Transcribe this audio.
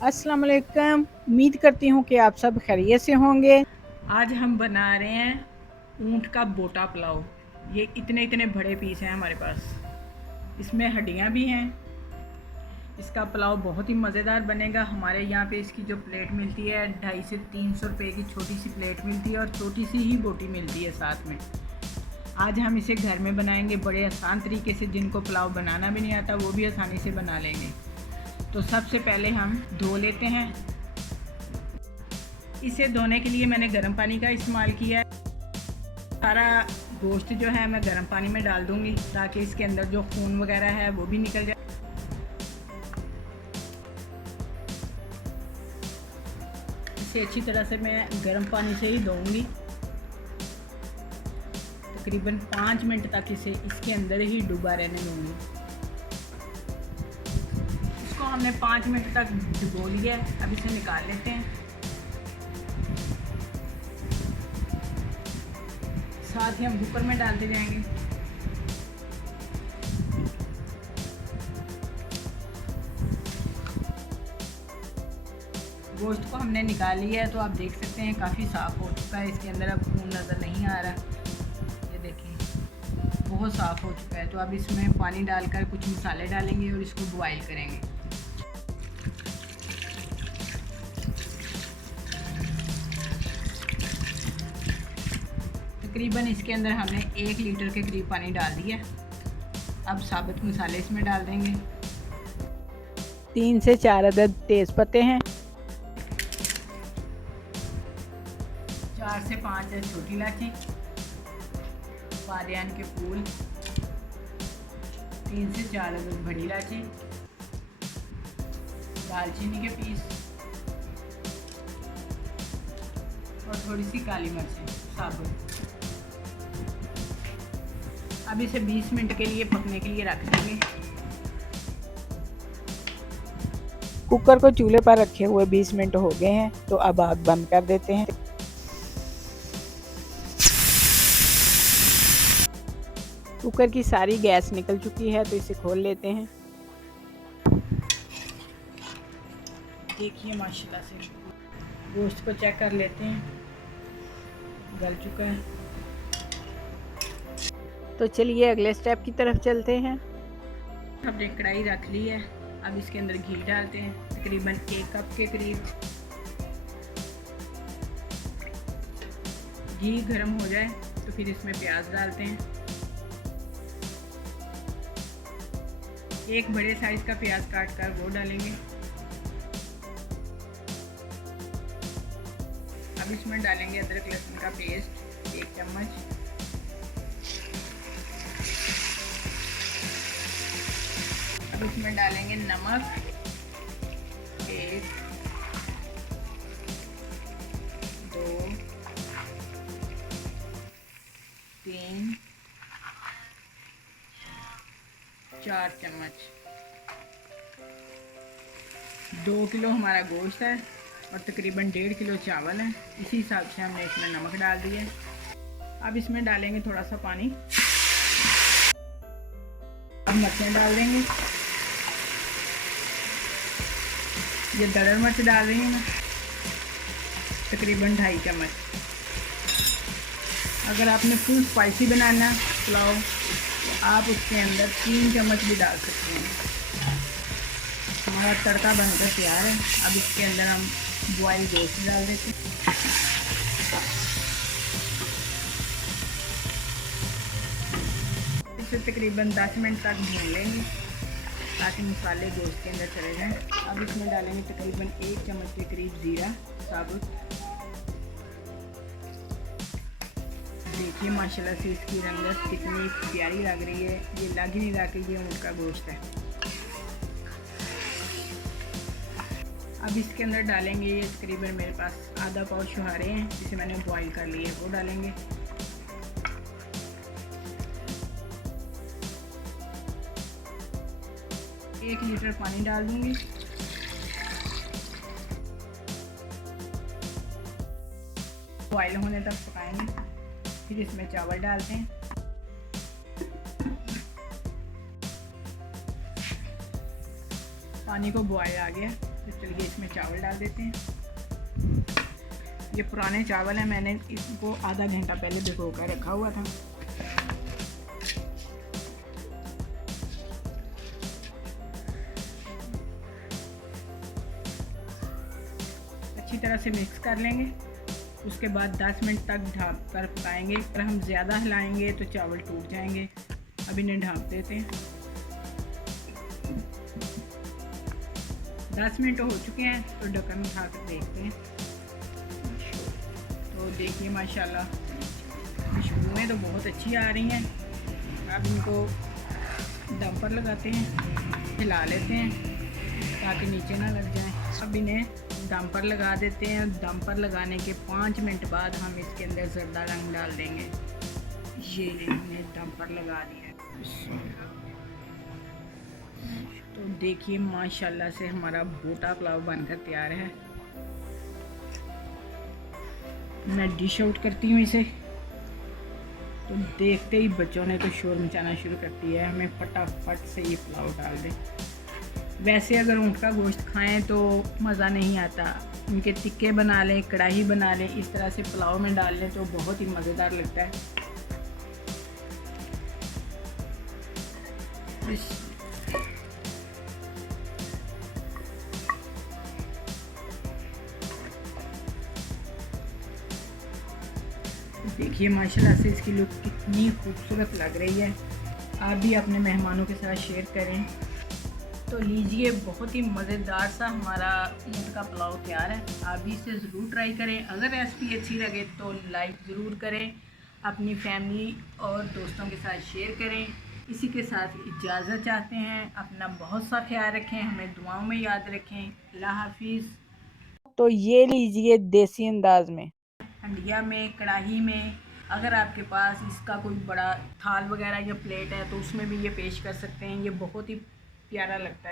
अस्सलाम वालेकुम। उम्मीद करती हूँ कि आप सब खैरियत से होंगे। आज हम बना रहे हैं ऊँट का बोटा पुलाव। ये इतने इतने बड़े पीस हैं हमारे पास, इसमें हड्डियाँ भी हैं। इसका पुलाव बहुत ही मज़ेदार बनेगा। हमारे यहाँ पे इसकी जो प्लेट मिलती है 250 से 300 रुपये की छोटी सी प्लेट मिलती है और छोटी सी ही बोटी मिलती है साथ में। आज हम इसे घर में बनाएंगे बड़े आसान तरीके से। जिनको पुलाव बनाना भी नहीं आता वो भी आसानी से बना लेंगे। तो सबसे पहले हम धो लेते हैं। इसे धोने के लिए मैंने गर्म पानी का इस्तेमाल किया है। सारा गोश्त जो है मैं गर्म पानी में डाल दूंगी ताकि इसके अंदर जो खून वगैरह है वो भी निकल जाए। इसे अच्छी तरह से मैं गर्म पानी से ही धोऊंगी। तकरीबन 5 मिनट तक इसे इसके अंदर ही डूबा रहने दूंगी। इसको हमने 5 मिनट तक डुबो लिया है। अब इसे निकाल लेते हैं। साथ ही हम कुकर में डालते जाएंगे। गोश्त को हमने निकाल लिया है तो आप देख सकते हैं काफ़ी साफ़ हो चुका है। इसके अंदर अब खून नज़र नहीं आ रहा। ये देखिए बहुत साफ़ हो चुका है। तो अब इसमें पानी डालकर कुछ मसाले डालेंगे और इसको बॉयल करेंगे। तकरीबन इसके अंदर हमने 1 लीटर के करीब पानी डाल दिया। अब साबुत मसाले इसमें डाल देंगे। 3 से 4 अदद तेज़ पत्ते हैं, 4 से 5 छोटी इलायची, बादियान के फूल, 3 से 4 अदद बड़ी इलायची, दालचीनी के पीस और थोड़ी सी काली मिर्चें साबुत। अब इसे 20 मिनट के लिए पकने के लिए रख देंगे। कुकर को चूल्हे पर रखे हुए 20 मिनट हो गए हैं तो अब आग बंद कर देते हैं। कुकर की सारी गैस निकल चुकी है तो इसे खोल लेते हैं। देखिए माशाल्लाह से गोश्त को चेक कर लेते हैं, गल चुका है। तो चलिए अगले स्टेप की तरफ चलते हैं। हमने कढ़ाई रख ली है। अब इसके अंदर घी डालते हैं तकरीबन 1 कप के करीब। घी गर्म हो जाए तो फिर इसमें प्याज डालते हैं। 1 बड़े साइज का प्याज काट कर वो डालेंगे। अब इसमें डालेंगे अदरक लहसुन का पेस्ट 1 चम्मच। अब इसमें डालेंगे नमक 1, 2, 3, 4 चम्मच। 2 किलो हमारा गोश्त है और तकरीबन 1.5 किलो चावल है। इसी हिसाब से हमने इसमें नमक डाल दिया है। अब इसमें डालेंगे थोड़ा सा पानी। अब मिर्चें डाल देंगे। ये दरड़ मिर्च डाल रही हूँ मैं तकरीबन 2.5 चम्मच। अगर आपने फुल स्पाइसी बनाना पुलाव तो आप उसके अंदर 3 चम्मच भी डाल सकते हैं। हमारा तड़का बनकर तैयार है। अब इसके अंदर हम बॉयल गोश्त डाल देते हैं। इसे तकरीबन 10 मिनट तक भून लेंगे ताकि मसाले गोश्त के अंदर चले जाएं। अब इसमें डालेंगे तकरीबन 1 चम्मच के करीब ज़ीरा साबुत। देखिए माशाल्लाह से इसकी रंगत कितनी प्यारी लग रही है। ये लग ही नहीं रहा कि ये ऊँट का गोश्त है। अब इसके अंदर डालेंगे ये तकरीबन मेरे पास आधा पाव शुहारे हैं जिसे मैंने बॉईल कर लिए, वो डालेंगे। एक लीटर पानी डाल दूंगी। बॉईल होने तक पकाएंगे। फिर इसमें चावल डालते हैं। पानी को बॉयल आ गया। तो चलिए इसमें चावल डाल देते हैं। ये पुराने चावल हैं, मैंने इसको आधा घंटा पहले भिगो कर रखा हुआ था। अच्छी तरह से मिक्स कर लेंगे। उसके बाद 10 मिनट तक ढक कर पकाएंगे। अगर हम ज़्यादा हिलाएंगे तो चावल टूट जाएंगे। अब इन्हें ढक देते हैं। 10 मिनट हो चुके हैं तो ढक्कन उठा कर देखते हैं। तो देखिए माशाल्लाह खुशबुएँ तो बहुत अच्छी आ रही हैं। अब इनको दम पर लगाते हैं, हिला लेते हैं ताकि नीचे ना लग जाएं। अब इन्हें दम पर लगा देते हैं। दम पर लगाने के 5 मिनट बाद हम इसके अंदर ज़र्दा रंग डाल देंगे। ये हमने दम पर लगा दिया है। तो देखिए माशाल्लाह से हमारा बोटा पुलाव बनकर तैयार है। मैं डिश आउट करती हूँ इसे। तो देखते ही बच्चों ने तो शोर मचाना शुरू कर दिया है। हमें फटाफट से ये पुलाव डाल दें। वैसे अगर ऊँट का गोश्त खाएं तो मज़ा नहीं आता। उनके टिक्के बना लें, कढ़ाई बना लें, इस तरह से पुलाव में डाल लें तो बहुत ही मज़ेदार लगता है। देखिए माशाल्लाह से इसकी लुक कितनी खूबसूरत लग रही है। आप भी अपने मेहमानों के साथ शेयर करें। तो लीजिए बहुत ही मज़ेदार सा हमारा ऊँट का पुलाव तैयार है। आप भी इसे ज़रूर ट्राई करें। अगर रेसिपी अच्छी लगे तो लाइक ज़रूर करें, अपनी फैमिली और दोस्तों के साथ शेयर करें। इसी के साथ इजाज़त चाहते हैं। अपना बहुत सा ख्याल रखें, हमें दुआओं में याद रखें। अल्लाह हाफिज़। तो ये लीजिए देसी अंदाज में, हंडिया में, कढ़ाई में। अगर आपके पास इसका कोई बड़ा थाल वगैरह या प्लेट है तो उसमें भी ये पेश कर सकते हैं। ये बहुत ही प्यारा लगता है।